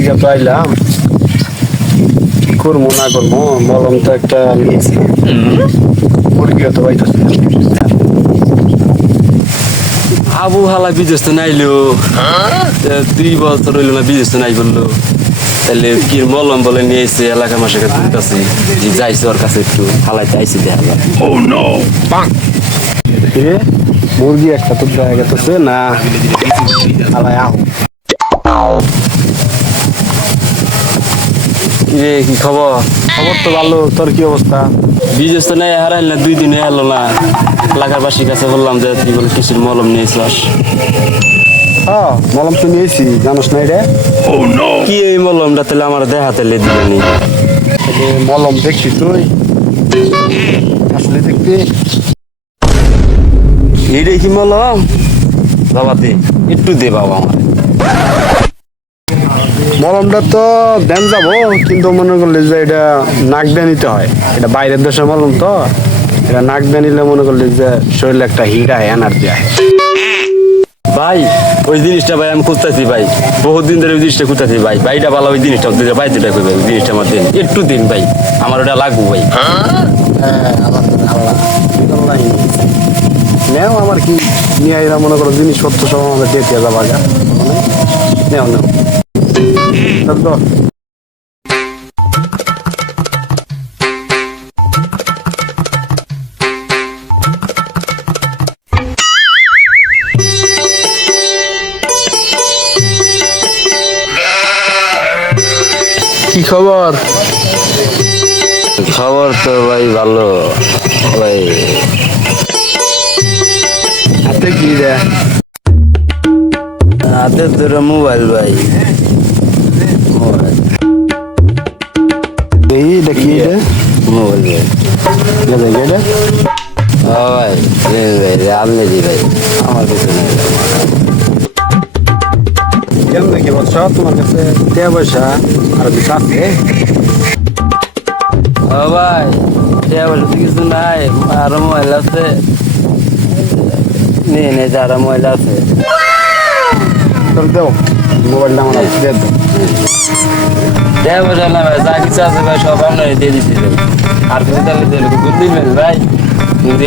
থেকে তো আইলাম। কি করব না করব মলম তো একটা নিয়েছি মুরগিও তো পাইতেছি আবু হালা বিদেশ তো নাইলো। দুই বছর হইল না বিদেশ তো নাই বলল। তাহলে কি মলম বলে নিয়ে এসে এলাকার মাসের কাছে কাছে যে যাইছে ওর কাছে একটু হালাইতে আইসি দেখা যায় মুরগি একটা তো দেখা গেছে না। আলাই আহ। কিরে কি খবর? খবর তো ভালো তোর কি অবস্থা? বিদেশ তো নাই হারাইল না দুই দিন এলো না। এলাকার বাসীর কাছে বললাম যে তুই বলে কিসের মলম নিয়ে এসলাস হ্যাঁ মলম তো নিয়েছি জানোস না রে কি এই মলমটা তাহলে আমার দেখাতে লে দিলেনি মলম দেখছি তুই। আসলে দেখবি। এইটাই কি মলম? বাবা দে একটু দে বাবা আমার। মলমটা তো দেন যাব কিন্তু মনে করলে যে এটা নাক দিয়ে নিতে হয়। এটা বাইরের দেশের মলম তো এটা নাক দিয়ে নিলে মনে করলে যে শরীরে একটা আয় এনার্জি আয় ভাই ওই জিনিসটা ভাই আমি খুঁজতেছি ভাই। বহুত দিন ধরে ওই জিনিসটা খুঁজতেছি ভাই। ভাইটা ভালো ওই জিনিসটা দিতে ভাই যেটা করবে ওই জিনিসটা আমার দিন। একটু দিন ভাই আমার ওটা লাগবো ভাই। হ্যাঁ আল্লাহ নেও আমার কি নিয়ে আইরা মনে করো জিনিসপত্র সব আমাদের দিয়ে দিয়ে যাবা গা। নেও নেও। কি খবর? খবর তো ভাই ভালো। ভাই। হাতে কি রে হাতে তোর মোবাইল ভাই। মোবাইল ভাই এটা ভাই ভাই আপনি দি ভাই আমার কেমন কি তোমার কাছে পয়সা আর কিছু আছে? ভাই টাকা পয়সা তো কিছু নাই আরও মোবাইল আছে। নিয়ে নে যারা মোবাইল আছে। তোর দেও। মোবাইলটা আমার দিয়ে দাও টাকা পয়সা না ভাই যা কিছু আছে ভাই সব আপনার দিয়ে দিচ্ছি ভাই আর কিছু তাহলে দিলে গুড দিবেন ভাই। বুঝলি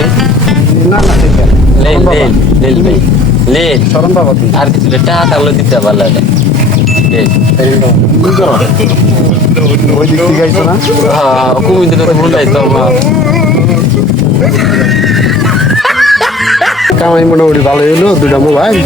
না না ঠিক আছে। লেন লেন লেন ভাই লেন শরম বাবা আর কিছু টাকা দিতে পারলে না? হ্যাঁ কামাই মোটামুটি ভালো হইল দুটা মোবাইল।